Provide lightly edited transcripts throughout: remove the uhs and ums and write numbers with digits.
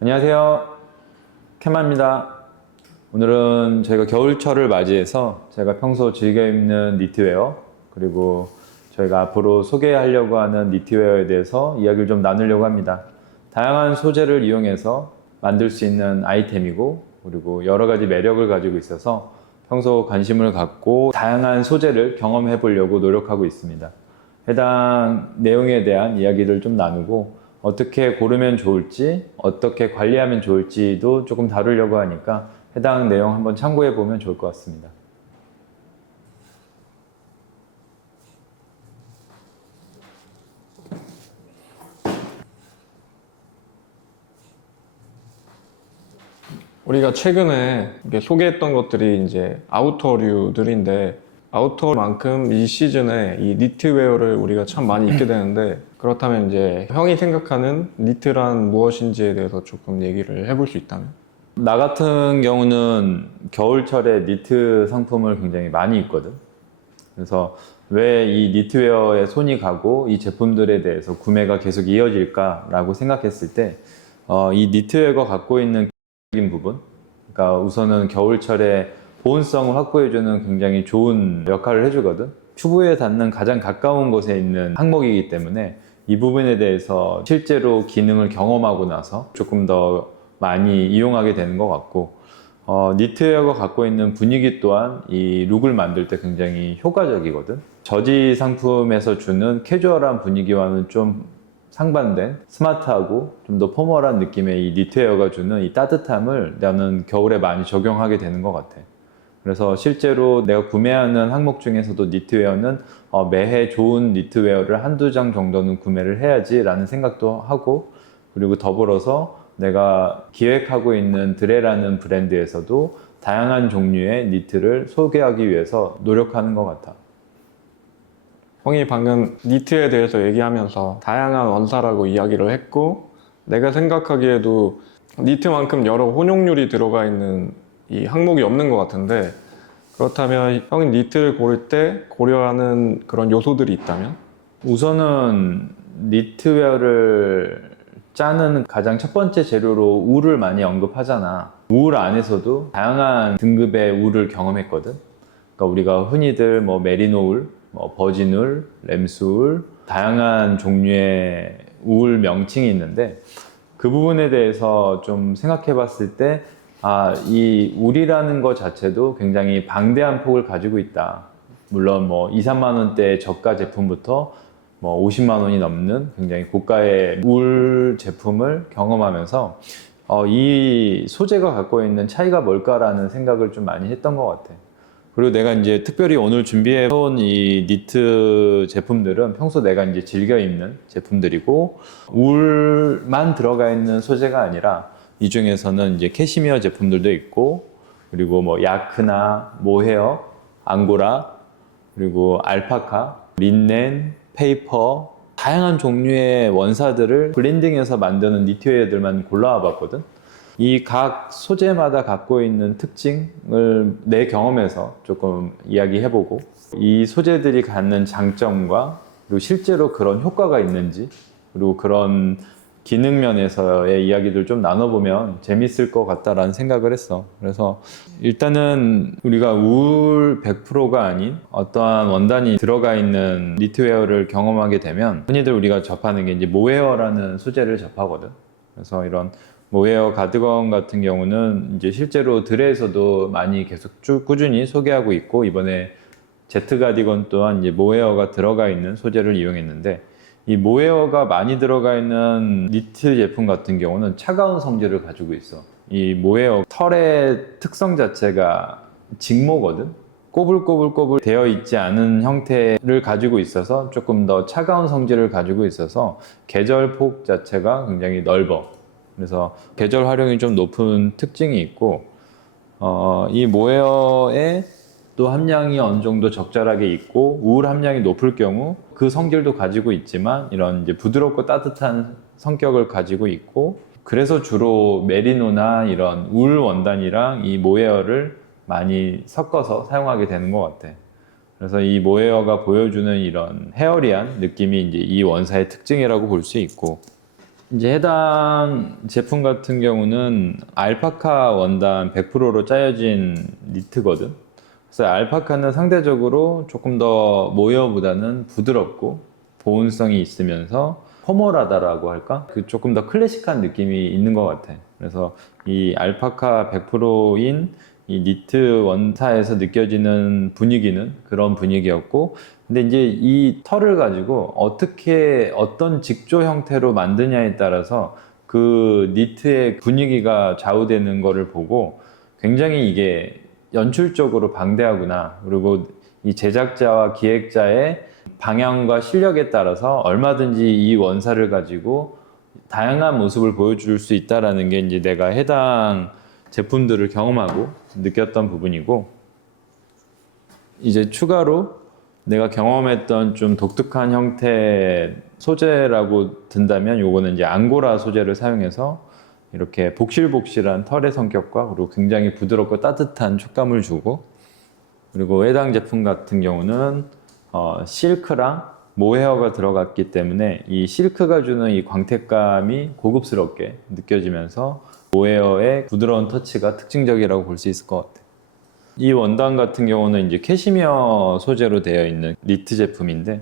안녕하세요. 캐마입니다. 오늘은 저희가 겨울철을 맞이해서 제가 평소 즐겨 입는 니트웨어 그리고 저희가 앞으로 소개하려고 하는 니트웨어에 대해서 이야기를 좀 나누려고 합니다. 다양한 소재를 이용해서 만들 수 있는 아이템이고 그리고 여러 가지 매력을 가지고 있어서 평소 관심을 갖고 다양한 소재를 경험해 보려고 노력하고 있습니다. 해당 내용에 대한 이야기를 좀 나누고 어떻게 고르면 좋을지, 어떻게 관리하면 좋을지도 조금 다루려고 하니까 해당 내용 한번 참고해 보면 좋을 것 같습니다. 우리가 최근에 소개했던 것들이 이제 아우터류들인데 아우터만큼 이 시즌에 이 니트웨어를 우리가 참 많이 입게 되는데 그렇다면 이제 형이 생각하는 니트란 무엇인지에 대해서 조금 얘기를 해볼 수 있다면? 나 같은 경우는 겨울철에 니트 상품을 굉장히 많이 입거든. 그래서 왜 이 니트웨어에 손이 가고 이 제품들에 대해서 구매가 계속 이어질까라고 생각했을 때 이 니트웨어가 갖고 있는 기본적인 부분, 그러니까 우선은 겨울철에 보온성을 확보해주는 굉장히 좋은 역할을 해주거든. 피부에 닿는 가장 가까운 곳에 있는 항목이기 때문에 이 부분에 대해서 실제로 기능을 경험하고 나서 조금 더 많이 이용하게 되는 것 같고 니트웨어가 갖고 있는 분위기 또한 이 룩을 만들 때 굉장히 효과적이거든. 저지 상품에서 주는 캐주얼한 분위기와는 좀 상반된 스마트하고 좀 더 포멀한 느낌의 이 니트웨어가 주는 이 따뜻함을 나는 겨울에 많이 적용하게 되는 것 같아. 그래서 실제로 내가 구매하는 항목 중에서도 니트웨어는 매해 좋은 니트웨어를 한두 장 정도는 구매를 해야지 라는 생각도 하고 그리고 더불어서 내가 기획하고 있는 드레라는 브랜드에서도 다양한 종류의 니트를 소개하기 위해서 노력하는 것 같아. 형이 방금 니트에 대해서 얘기하면서 다양한 원사라고 이야기를 했고 내가 생각하기에도 니트만큼 여러 혼용률이 들어가 있는 이 항목이 없는 것 같은데 그렇다면 형이 니트를 고를 때 고려하는 그런 요소들이 있다면? 우선은 니트웨어를 짜는 가장 첫 번째 재료로 울을 많이 언급하잖아. 울 안에서도 다양한 등급의 울을 경험했거든. 그러니까 우리가 흔히들 뭐 메리노 울, 뭐 버진 울, 램스 울, 다양한 종류의 울 명칭이 있는데 그 부분에 대해서 좀 생각해 봤을 때 이 울이라는 것 자체도 굉장히 방대한 폭을 가지고 있다. 물론 뭐 2, 3만 원대 저가 제품부터 뭐 50만 원이 넘는 굉장히 고가의 울 제품을 경험하면서 이 소재가 갖고 있는 차이가 뭘까라는 생각을 좀 많이 했던 것 같아. 그리고 내가 이제 특별히 오늘 준비해 온 이 니트 제품들은 평소 내가 이제 즐겨 입는 제품들이고 울만 들어가 있는 소재가 아니라 이 중에서는 이제 캐시미어 제품들도 있고 그리고 뭐 야크나 모헤어, 앙고라 그리고 알파카, 린넨, 페이퍼 다양한 종류의 원사들을 블렌딩해서 만드는 니트웨어들만 골라와 봤거든. 이 각 소재마다 갖고 있는 특징을 내 경험에서 조금 이야기해보고 이 소재들이 갖는 장점과 그리고 실제로 그런 효과가 있는지 그리고 그런 기능 면에서의 이야기들 좀 나눠보면 재밌을 것 같다라는 생각을 했어. 그래서 일단은 우리가 울 100%가 아닌 어떠한 원단이 들어가 있는 니트웨어를 경험하게 되면 흔히들 우리가 접하는 게 이제 모헤어라는 소재를 접하거든. 그래서 이런 모헤어 가드건 같은 경우는 이제 실제로 드레에서도 많이 계속 꾸준히 소개하고 있고 이번에 제트 가디건 또한 이제 모헤어가 들어가 있는 소재를 이용했는데 이 모헤어가 많이 들어가 있는 니트 제품 같은 경우는 차가운 성질을 가지고 있어. 이 모헤어 털의 특성 자체가 직모거든. 꼬불꼬불꼬불 되어 있지 않은 형태를 가지고 있어서 조금 더 차가운 성질을 가지고 있어서 계절폭 자체가 굉장히 넓어. 그래서 계절 활용이 좀 높은 특징이 있고 이 모헤어에 또 함량이 어느 정도 적절하게 있고 우울 함량이 높을 경우 그 성질도 가지고 있지만 이런 이제 부드럽고 따뜻한 성격을 가지고 있고 그래서 주로 메리노나 이런 울 원단이랑 이 모헤어를 많이 섞어서 사용하게 되는 것 같아. 그래서 이 모헤어가 보여주는 이런 헤어리한 느낌이 이제 이 원사의 특징이라고 볼 수 있고 이제 해당 제품 같은 경우는 알파카 원단 100%로 짜여진 니트거든. 그래서 알파카는 상대적으로 조금 더 모여보다는 부드럽고 보온성이 있으면서 포멀하다라고 할까? 그 조금 더 클래식한 느낌이 있는 것 같아. 그래서 이 알파카 100%인 이 니트 원사에서 느껴지는 분위기는 그런 분위기였고, 근데 이제 이 털을 가지고 어떻게 어떤 직조 형태로 만드냐에 따라서 그 니트의 분위기가 좌우되는 거를 보고 굉장히 이게 연출적으로 방대하구나. 그리고 이 제작자와 기획자의 방향과 실력에 따라서 얼마든지 이 원사를 가지고 다양한 모습을 보여줄 수 있다라는 게 이제 내가 해당 제품들을 경험하고 느꼈던 부분이고, 이제 추가로 내가 경험했던 좀 독특한 형태의 소재라고 든다면 요거는 이제 앙고라 소재를 사용해서 이렇게 복실복실한 털의 성격과 그리고 굉장히 부드럽고 따뜻한 촉감을 주고, 그리고 해당 제품 같은 경우는 실크랑 모헤어가 들어갔기 때문에 이 실크가 주는 이 광택감이 고급스럽게 느껴지면서 모헤어의 부드러운 터치가 특징적이라고 볼 수 있을 것 같아요. 이 원단 같은 경우는 이제 캐시미어 소재로 되어 있는 니트 제품인데,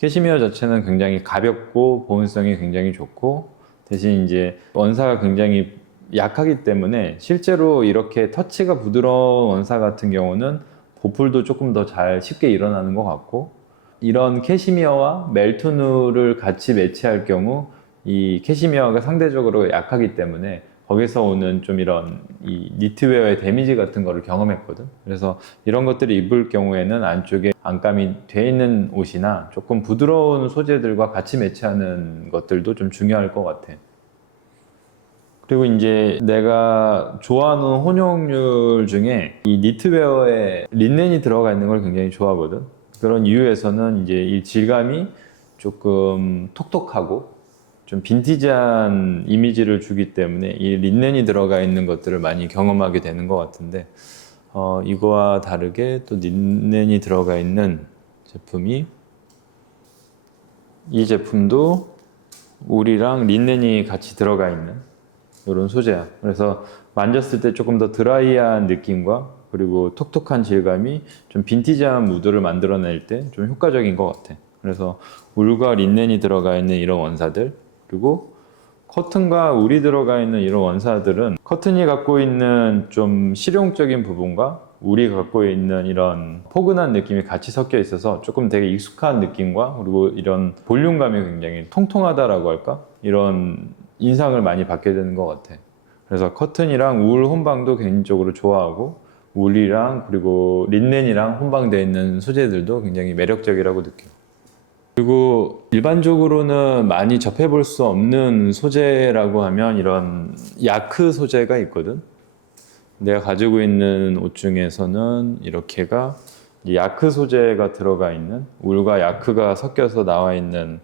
캐시미어 자체는 굉장히 가볍고 보온성이 굉장히 좋고, 대신 이제 원사가 굉장히 약하기 때문에 실제로 이렇게 터치가 부드러운 원사 같은 경우는 보풀도 조금 더 잘 쉽게 일어나는 것 같고, 이런 캐시미어와 멜토누를 같이 매치할 경우 이 캐시미어가 상대적으로 약하기 때문에 거기서 오는 좀 이런 이 니트웨어의 데미지 같은 거를 경험했거든. 그래서 이런 것들을 입을 경우에는 안쪽에 안감이 돼 있는 옷이나 조금 부드러운 소재들과 같이 매치하는 것들도 좀 중요할 것 같아. 그리고 이제 내가 좋아하는 혼용률 중에 이 니트웨어에 린넨이 들어가 있는 걸 굉장히 좋아하거든. 그런 이유에서는 이제 이 질감이 조금 톡톡하고 좀 빈티지한 이미지를 주기 때문에 이 린넨이 들어가 있는 것들을 많이 경험하게 되는 것 같은데, 이거와 다르게 또 린넨이 들어가 있는 제품이, 이 제품도 울이랑 린넨이 같이 들어가 있는 이런 소재야. 그래서 만졌을 때 조금 더 드라이한 느낌과 그리고 톡톡한 질감이 좀 빈티지한 무드를 만들어낼 때 좀 효과적인 것 같아. 그래서 울과 린넨이 들어가 있는 이런 원사들, 그리고 커튼과 울이 들어가 있는 이런 원사들은 커튼이 갖고 있는 좀 실용적인 부분과 울이 갖고 있는 이런 포근한 느낌이 같이 섞여 있어서 조금 되게 익숙한 느낌과 그리고 이런 볼륨감이 굉장히 통통하다라고 할까? 이런 인상을 많이 받게 되는 것 같아. 그래서 커튼이랑 울 혼방도 개인적으로 좋아하고, 울이랑 그리고 린넨이랑 혼방되어 있는 소재들도 굉장히 매력적이라고 느껴요. 그리고 일반적으로는 많이 접해볼 수 없는 소재라고 하면 이런 야크 소재가 있거든. 내가 가지고 있는 옷 중에서는 이렇게가 야크 소재가 들어가 있는, 울과 야크가 섞여서 나와 있는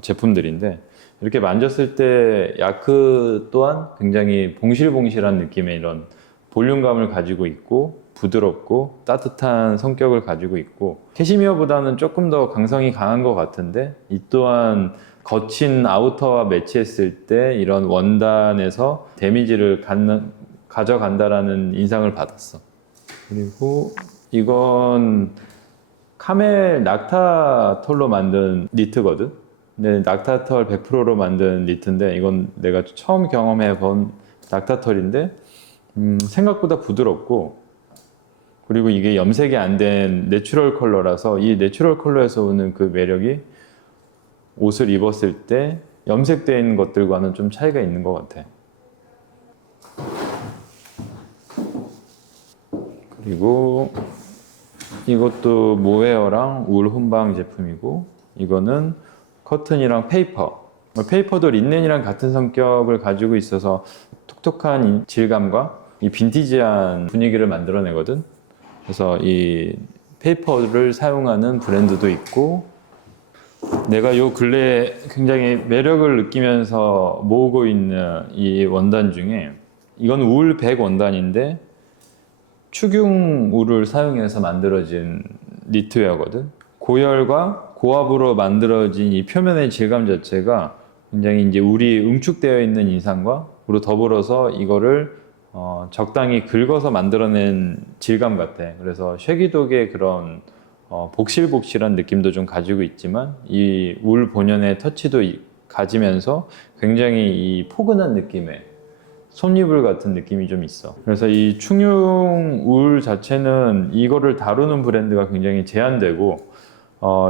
제품들인데, 이렇게 만졌을 때 야크 또한 굉장히 봉실봉실한 느낌의 이런 볼륨감을 가지고 있고 부드럽고 따뜻한 성격을 가지고 있고, 캐시미어보다는 조금 더 강성이 강한 것 같은데 이 또한 거친 아우터와 매치했을 때 이런 원단에서 데미지를 가져간다라는 인상을 받았어. 그리고 이건 카멜 낙타 털로 만든 니트거든. 근데 낙타 털 100%로 만든 니트인데, 이건 내가 처음 경험해 본 낙타 털인데 생각보다 부드럽고, 그리고 이게 염색이 안 된 내추럴 컬러라서 이 내추럴 컬러에서 오는 그 매력이 옷을 입었을 때 염색되어 있는 것들과는 좀 차이가 있는 것 같아. 그리고 이것도 모헤어랑 울 혼방 제품이고, 이거는 커튼이랑 페이퍼. 페이퍼도 린넨이랑 같은 성격을 가지고 있어서 톡톡한 질감과 이 빈티지한 분위기를 만들어내거든. 그래서 이 페이퍼를 사용하는 브랜드도 있고, 내가 요 근래에 굉장히 매력을 느끼면서 모으고 있는 이 원단 중에, 이건 울 100 원단인데 축용 울을 사용해서 만들어진 니트웨어거든. 고열과 고압으로 만들어진 이 표면의 질감 자체가 굉장히 이제 울이 응축되어 있는 인상과 그리고 더불어서 이거를 적당히 긁어서 만들어낸 질감 같아. 그래서 쉐기독의 그런 복실복실한 느낌도 좀 가지고 있지만 이 울 본연의 터치도 가지면서 굉장히 이 포근한 느낌의 솜니불 같은 느낌이 좀 있어. 그래서 이 충융 울 자체는 이거를 다루는 브랜드가 굉장히 제한되고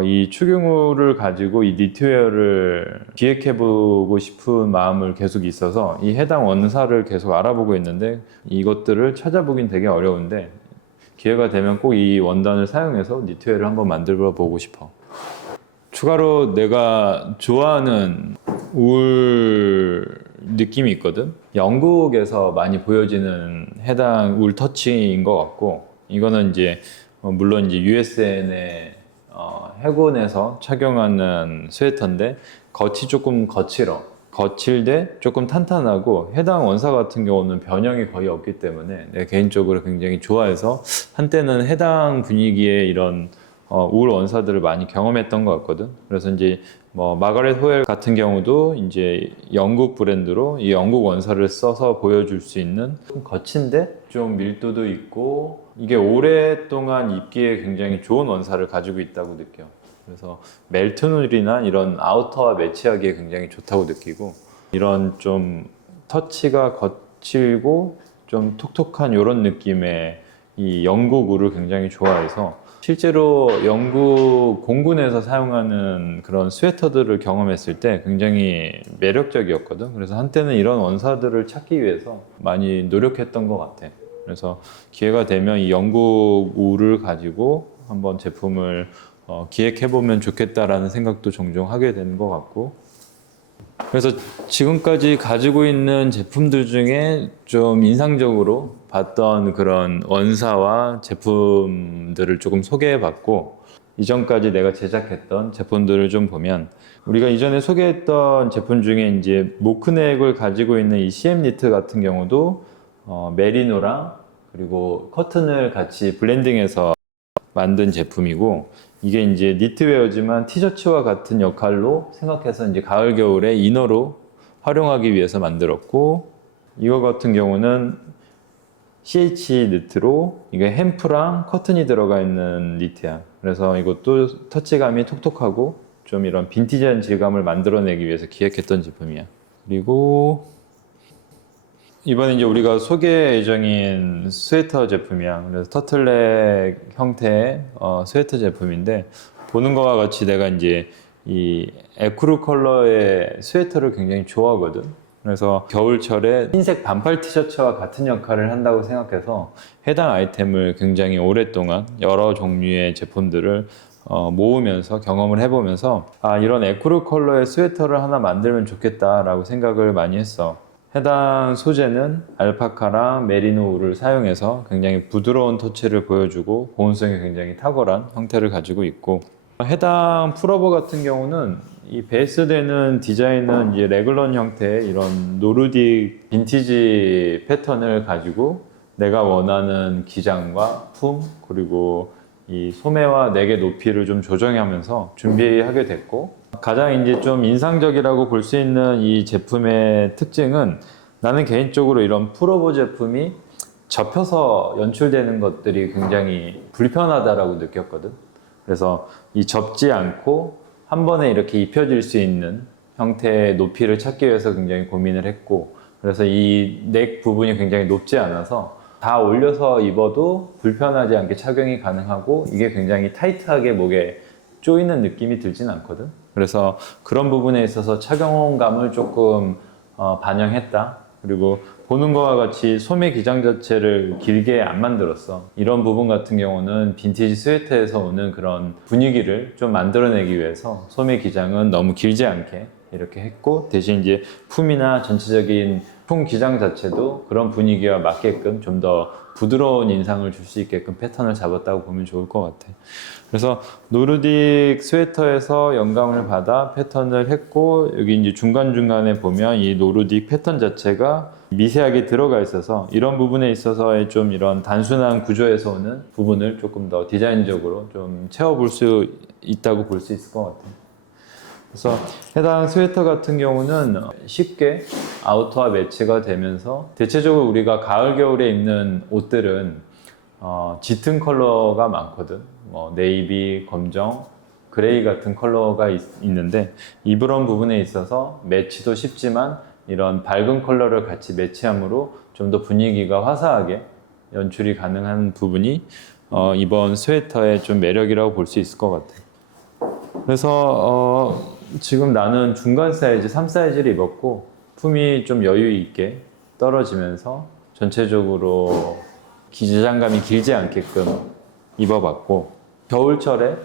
이 충융울을 가지고 이 니트웨어를 기획해보고 싶은 마음을 계속 있어서 이 해당 원사를 계속 알아보고 있는데 이것들을 찾아보긴 되게 어려운데 기회가 되면 꼭 이 원단을 사용해서 니트웨어를 한번 만들어 보고 싶어. 추가로 내가 좋아하는 울 느낌이 있거든. 영국에서 많이 보여지는 해당 울 터치인 것 같고 이거는 이제 물론 이제 USN의 해군에서 착용하는 스웨터인데 겉이 조금 거칠되 조금 탄탄하고 해당 원사 같은 경우는 변형이 거의 없기 때문에 내가 개인적으로 굉장히 좋아해서 한때는 해당 분위기의 이런 울 원사들을 많이 경험했던 것 같거든. 그래서 이제 뭐 마가렛 호엘 같은 경우도 이제 영국 브랜드로 이 영국 원사를 써서 보여줄 수 있는 좀 거친데 좀 밀도도 있고 이게 오랫동안 입기에 굉장히 좋은 원사를 가지고 있다고 느껴. 그래서 멜트놀이나 이런 아우터와 매치하기에 굉장히 좋다고 느끼고 이런 좀 터치가 거칠고 좀 톡톡한 이런 느낌의 이 영국 울을 굉장히 좋아해서 실제로 영국 공군에서 사용하는 그런 스웨터들을 경험했을 때 굉장히 매력적이었거든. 그래서 한때는 이런 원사들을 찾기 위해서 많이 노력했던 것 같아. 그래서 기회가 되면 이 영국 울을 가지고 한번 제품을 기획해보면 좋겠다라는 생각도 종종 하게 되는 것 같고 그래서 지금까지 가지고 있는 제품들 중에 좀 인상적으로 봤던 그런 원사와 제품들을 조금 소개해봤고 이전까지 내가 제작했던 제품들을 좀 보면 우리가 이전에 소개했던 제품 중에 이제 모크넥을 가지고 있는 이 CM 니트 같은 경우도 메리노랑 그리고 커튼을 같이 블렌딩해서 만든 제품이고 이게 이제 니트웨어지만 티셔츠와 같은 역할로 생각해서 이제 가을 겨울에 이너로 활용하기 위해서 만들었고 이거 같은 경우는 CH 니트로 이게 햄프랑 커튼이 들어가 있는 니트야. 그래서 이것도 터치감이 톡톡하고 좀 이런 빈티지한 질감을 만들어내기 위해서 기획했던 제품이야. 그리고 이번에 이제 우리가 소개 예정인 스웨터 제품이야. 그래서 터틀넥 형태의 스웨터 제품인데 보는 거와 같이 내가 이제 이 에크루 컬러의 스웨터를 굉장히 좋아하거든. 그래서 겨울철에 흰색 반팔 티셔츠와 같은 역할을 한다고 생각해서 해당 아이템을 굉장히 오랫동안 여러 종류의 제품들을 모으면서 경험을 해보면서 이런 에크루 컬러의 스웨터를 하나 만들면 좋겠다라고 생각을 많이 했어. 해당 소재는 알파카랑 메리노 울을 사용해서 굉장히 부드러운 터치를 보여주고 보온성이 굉장히 탁월한 형태를 가지고 있고 해당 풀오버 같은 경우는 이 베이스되는 디자인은 이제 레글런 형태의 이런 노르딕 빈티지 패턴을 가지고 내가 원하는 기장과 품 그리고 이 소매와 넥의 높이를 좀 조정하면서 준비하게 됐고 가장 이제 좀 인상적이라고 볼 수 있는 이 제품의 특징은 나는 개인적으로 이런 풀오버 제품이 접혀서 연출되는 것들이 굉장히 불편하다라고 느꼈거든. 그래서 이 접지 않고 한 번에 이렇게 입혀질 수 있는 형태의 높이를 찾기 위해서 굉장히 고민을 했고 그래서 이 넥 부분이 굉장히 높지 않아서 다 올려서 입어도 불편하지 않게 착용이 가능하고 이게 굉장히 타이트하게 목에 조이는 느낌이 들진 않거든. 그래서 그런 부분에 있어서 착용감을 조금 반영했다. 그리고 보는 거와 같이 소매 기장 자체를 길게 안 만들었어. 이런 부분 같은 경우는 빈티지 스웨터에서 오는 그런 분위기를 좀 만들어내기 위해서 소매 기장은 너무 길지 않게 이렇게 했고 대신 이제 품이나 전체적인 총 기장 자체도 그런 분위기와 맞게끔 좀 더 부드러운 인상을 줄 수 있게끔 패턴을 잡았다고 보면 좋을 것 같아. 그래서 노르딕 스웨터에서 영감을 받아 패턴을 했고 여기 이제 중간중간에 보면 이 노르딕 패턴 자체가 미세하게 들어가 있어서 이런 부분에 있어서의 좀 이런 단순한 구조에서 오는 부분을 조금 더 디자인적으로 좀 채워볼 수 있다고 볼 수 있을 것 같아요. 그래서 해당 스웨터 같은 경우는 쉽게 아우터와 매치가 되면서 대체적으로 우리가 가을 겨울에 입는 옷들은 짙은 컬러가 많거든. 뭐 네이비, 검정, 그레이 같은 컬러가 있는데 이런 부분에 있어서 매치도 쉽지만 이런 밝은 컬러를 같이 매치함으로 좀 더 분위기가 화사하게 연출이 가능한 부분이 이번 스웨터의 좀 매력이라고 볼 수 있을 것 같아. 그래서 지금 나는 중간 사이즈 3 사이즈를 입었고 품이 좀 여유 있게 떨어지면서 전체적으로 기장감이 길지 않게끔 입어봤고 겨울철에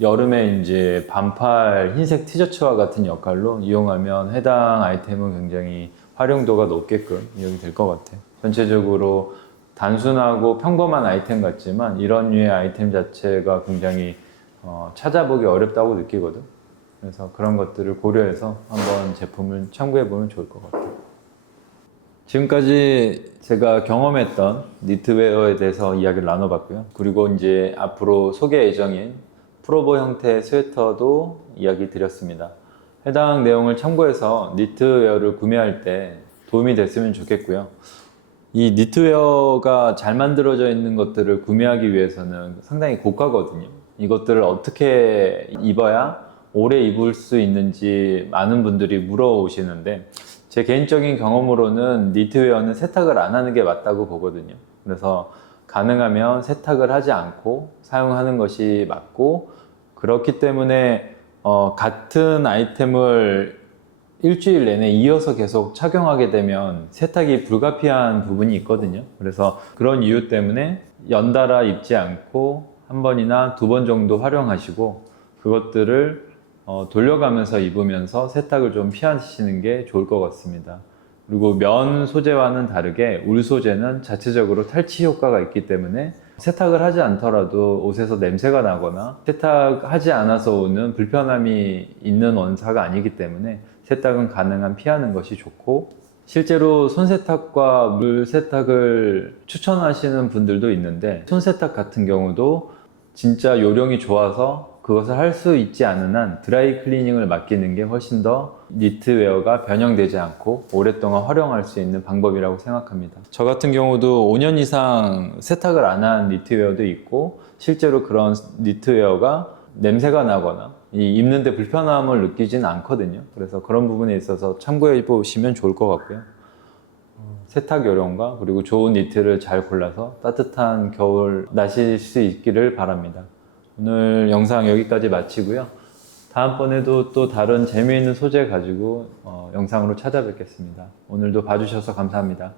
여름에 이제 반팔 흰색 티셔츠와 같은 역할로 이용하면 해당 아이템은 굉장히 활용도가 높게끔 이용이 될 것 같아. 전체적으로 단순하고 평범한 아이템 같지만 이런 류의 아이템 자체가 굉장히 찾아보기 어렵다고 느끼거든. 그래서 그런 것들을 고려해서 한번 제품을 참고해보면 좋을 것 같아요. 지금까지 제가 경험했던 니트웨어에 대해서 이야기를 나눠봤고요. 그리고 이제 앞으로 소개 예정인 프로보 형태의 스웨터도 이야기 드렸습니다. 해당 내용을 참고해서 니트웨어를 구매할 때 도움이 됐으면 좋겠고요. 이 니트웨어가 잘 만들어져 있는 것들을 구매하기 위해서는 상당히 고가거든요. 이것들을 어떻게 입어야 오래 입을 수 있는지 많은 분들이 물어오시는데 제 개인적인 경험으로는 니트웨어는 세탁을 안 하는 게 맞다고 보거든요. 그래서 가능하면 세탁을 하지 않고 사용하는 것이 맞고 그렇기 때문에 같은 아이템을 일주일 내내 이어서 계속 착용하게 되면 세탁이 불가피한 부분이 있거든요. 그래서 그런 이유 때문에 연달아 입지 않고 한 번이나 2번 정도 활용하시고 그것들을 돌려가면서 입으면서 세탁을 좀 피하시는 게 좋을 것 같습니다. 그리고 면 소재와는 다르게 울 소재는 자체적으로 탈취 효과가 있기 때문에 세탁을 하지 않더라도 옷에서 냄새가 나거나 세탁하지 않아서 오는 불편함이 있는 원사가 아니기 때문에 세탁은 가능한 피하는 것이 좋고 실제로 손세탁과 물세탁을 추천하시는 분들도 있는데 손세탁 같은 경우도 진짜 요령이 좋아서 그것을 할 수 있지 않은 한 드라이 클리닝을 맡기는 게 훨씬 더 니트웨어가 변형되지 않고 오랫동안 활용할 수 있는 방법이라고 생각합니다. 저 같은 경우도 5년 이상 세탁을 안 한 니트웨어도 있고 실제로 그런 니트웨어가 냄새가 나거나 입는데 불편함을 느끼지는 않거든요. 그래서 그런 부분에 있어서 참고해 보시면 좋을 것 같고요. 세탁 요령과 그리고 좋은 니트를 잘 골라서 따뜻한 겨울 나실 수 있기를 바랍니다. 오늘 영상 여기까지 마치고요. 다음번에도 또 다른 재미있는 소재 가지고 영상으로 찾아뵙겠습니다. 오늘도 봐주셔서 감사합니다.